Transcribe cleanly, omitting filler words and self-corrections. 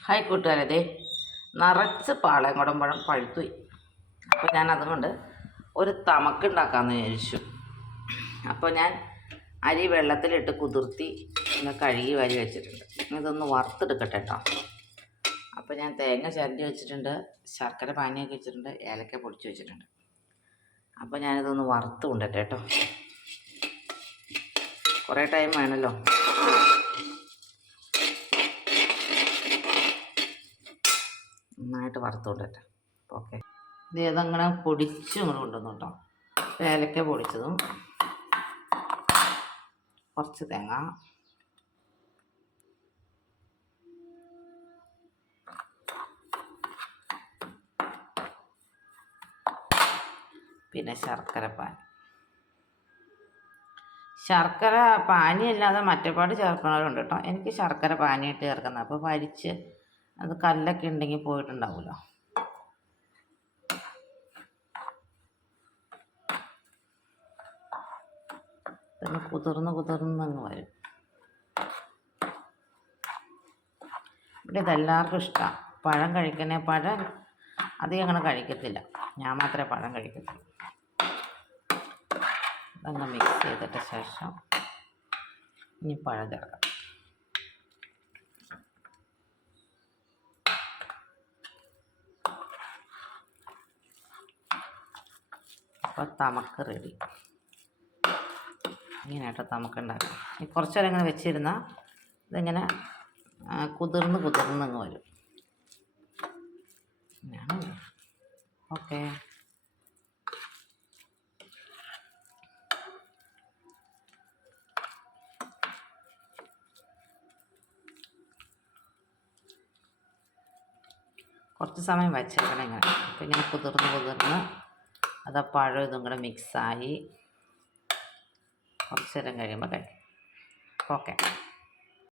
Hi കൂട്ടുകാരെ, ദേ നിറച്ച് പാളയംകുടമ്പഴം പഴുത്തുപോയി. അപ്പോൾ ഞാൻ അതുകൊണ്ട് ഒരു തമക്കുണ്ടാക്കാമെന്ന് വിചാരിച്ചു. അപ്പോൾ ഞാൻ അരി വെള്ളത്തിലിട്ട് കുതിർത്തി കഴുകി വാരി വെച്ചിട്ടുണ്ട്. ഇതൊന്ന് വറുത്തെടുക്കട്ടെ കേട്ടോ. അപ്പോൾ ഞാൻ തേങ്ങ ചിരണ്ടി വെച്ചിട്ടുണ്ട്, ശർക്കര പാനിയൊക്കെ വെച്ചിട്ടുണ്ട്, ഏലക്ക പൊടിച്ച് വെച്ചിട്ടുണ്ട്. അപ്പോൾ ഞാനിതൊന്ന് വറുത്ത് കൊണ്ടിട്ടെ കേട്ടോ. കുറേ ടൈം വേണമല്ലോ. നന്നായിട്ട് വറുത്തോണ്ടിട്ട്. ഓക്കെ, ഇത് ഏതങ്ങനെ പൊടിച്ച് ഇങ്ങനെ കൊണ്ടുവന്നു കേട്ടോ. ഏലക്ക പൊടിച്ചതും കുറച്ച് തേങ്ങ, പിന്നെ ശർക്കര പാനി അല്ലാതെ മറ്റേപാട് ചേർക്കണവരുണ്ട് കേട്ടോ. എനിക്ക് ശർക്കര പാനിയായിട്ട് ചേർക്കുന്നത്. അപ്പോൾ പരിച്ച് അത് കല്ലൊക്കെ ഉണ്ടെങ്കിൽ പോയിട്ടുണ്ടാവുമല്ലോ. പിന്നെ കുതിർന്നങ്ങ് വരും. ഇവിടെ ഇതെല്ലാവർക്കും ഇഷ്ടമാണ്. പഴം കഴിക്കണേ, പഴം അധികം അങ്ങനെ കഴിക്കത്തില്ല. ഞാൻ മാത്രമേ പഴം കഴിക്കത്തുള്ളൂ. അതങ്ങ് മിക്സ് ചെയ്തിട്ട് ശേഷം ഇനി പഴം ചേർക്കാം. അപ്പോൾ തമക്ക് റെഡി. ഇങ്ങനെയാട്ടോ തമക്കുണ്ടാക്കും. ഈ കുറച്ച് നേരം ഇങ്ങനെ വെച്ചിരുന്നാൽ ഇതിങ്ങനെ കുതിർന്നങ്ങ് വരും. ഓക്കെ, കുറച്ച് സമയം വെച്ചേക്കണം ഇങ്ങനെ. അപ്പോൾ ഇങ്ങനെ കുതിർന്ന് അത് പഴം ഇതും കൂടെ മിക്സായി കുറച്ച് നേരം കഴിയുമ്പോൾ കഴിക്കും. ഓക്കെ.